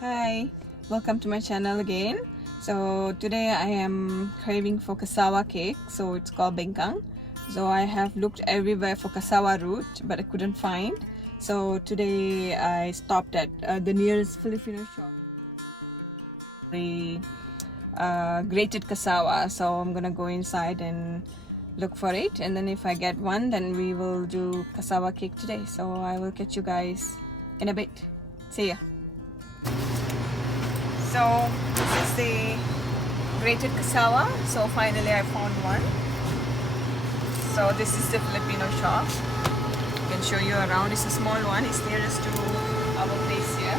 Hi, welcome to my channel again. So today I am craving for cassava cake, so it's called Bengkang. So I have looked everywhere for cassava root, but I couldn't find. So today I stopped at the nearest Filipino shop. The grated cassava, so I'm gonna go inside and look for it, and then if I get one, then we will do cassava cake today. So I will catch you guys in a bit. See ya. So this is the grated cassava. So finally I found one. So this is the Filipino shop. I can show you around. It's a small one. It's nearest to our place here.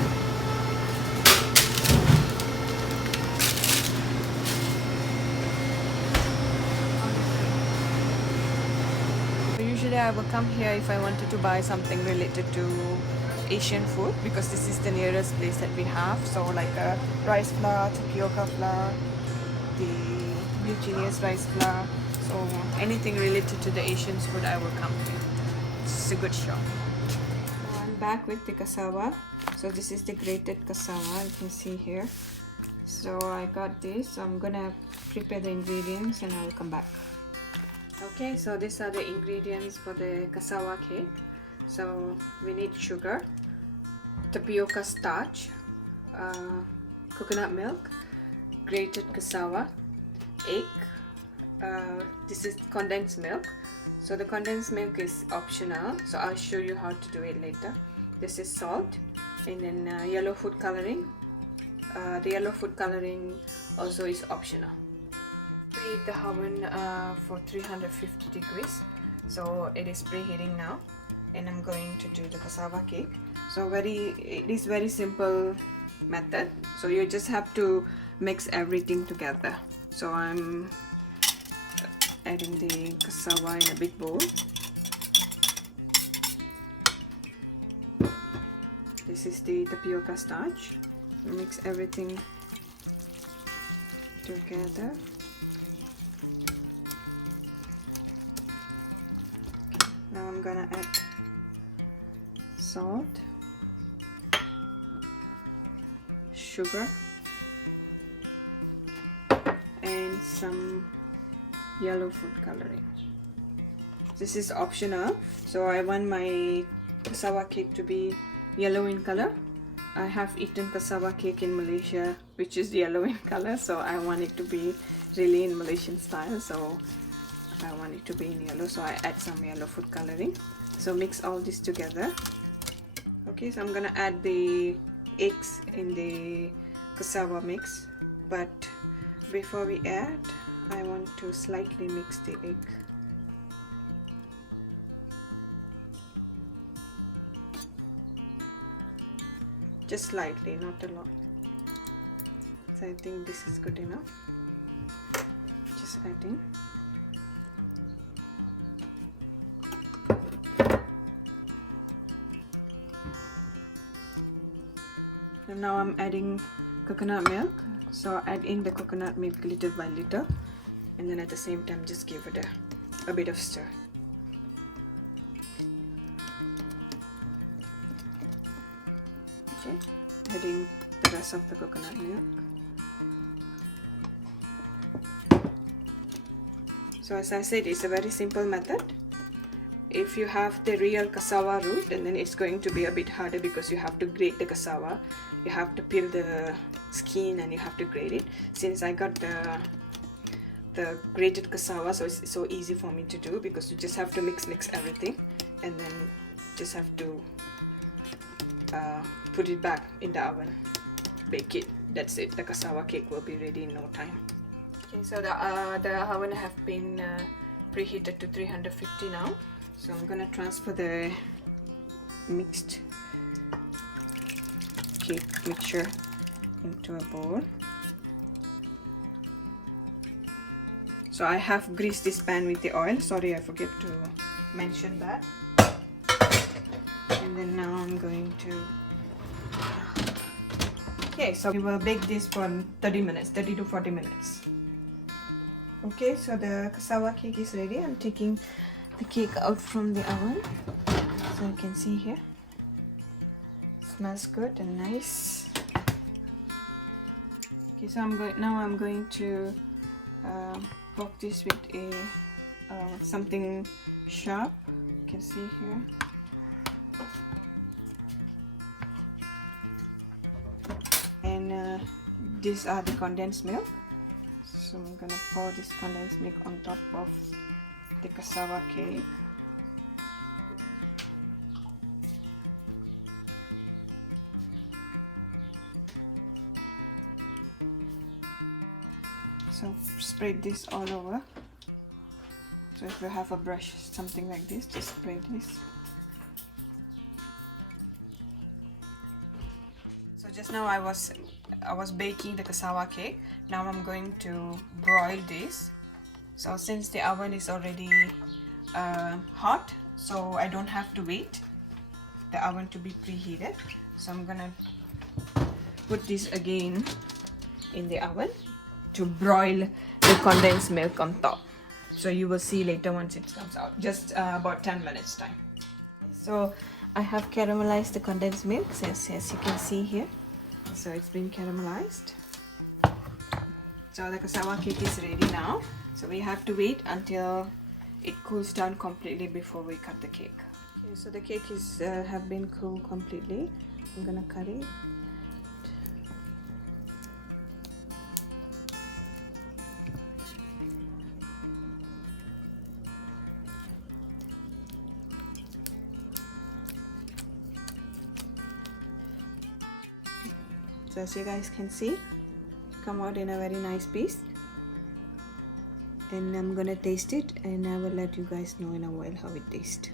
So usually I will come here if I wanted to buy something related to Asian food, because this is the nearest place that we have. So like a rice flour, tapioca flour, the glutinous rice flour, so anything related to the Asian food I will come here. It's a good shop. So I'm back with the cassava. So this is the grated cassava, you can see here. So I got this, so I'm gonna prepare the ingredients and I will come back. Okay, so these are the ingredients for the cassava cake. So we need sugar, tapioca starch, coconut milk, grated cassava, egg, this is condensed milk. So the condensed milk is optional, so I'll show you how to do it later. This is salt, and then yellow food coloring. The yellow food coloring also is optional. Preheat the oven for 350 degrees. So it is preheating now, and I'm going to do the cassava cake. So it is very simple method. So you just have to mix everything together. So I'm adding the cassava in a big bowl. This is the tapioca starch. Mix everything together. Now I'm gonna add salt, sugar, and some yellow food coloring. This is optional, so I want my cassava cake to be yellow in color. I have eaten cassava cake in Malaysia which is yellow in color, so I want it to be really in Malaysian style, so I want it to be in yellow, so I add some yellow food coloring. So mix all this together. Okay, so I'm gonna add the eggs in the cassava mix, but before we add, I want to slightly mix the egg. Just slightly, not a lot. So I think this is good enough. Just adding. And now I'm adding coconut milk. So add in the coconut milk little by little, and then at the same time just give it a bit of stir. Okay, adding the rest of the coconut milk. So as I said, it's a very simple method. If you have the real cassava root, and then it's going to be a bit harder because you have to grate the cassava. You have to peel the skin and you have to grate it. Since I got the grated cassava, so it's so easy for me to do, because you just have to mix everything and then just have to put it back in the oven, bake it. That's it. The cassava cake will be ready in no time. Okay, so the oven have been preheated to 350 now. So I'm gonna transfer the mixed cake mixture into a bowl. So I have greased this pan with the oil. Sorry, I forget to mention that. And then now I'm going to... Okay, so we will bake this for 30 to 40 minutes. Okay, so the cassava cake is ready. I'm taking the cake out from the oven, so you can see here. Smells good and nice. Okay, so I'm going to poke this with a something sharp. You can see here. And these are the condensed milk. So I'm gonna pour this condensed milk on top of the cassava cake. So spread this all over. So if you have a brush, something like this, just spread this. So just now I was baking the cassava cake. Now I'm going to broil this. So since the oven is already hot, so I don't have to wait the oven to be preheated. So I'm gonna put this again in the oven to broil the condensed milk on top. So you will see later once it comes out, just about 10 minutes time. So I have caramelized the condensed milk, as you can see here. So it's been caramelized. So the cassava cake is ready now. So we have to wait until it cools down completely before we cut the cake. Okay, so the cake is have been cooled completely. I'm gonna cut it. So as you guys can see, come out in a very nice piece. And I'm gonna taste it, and I will let you guys know in a while how it tastes.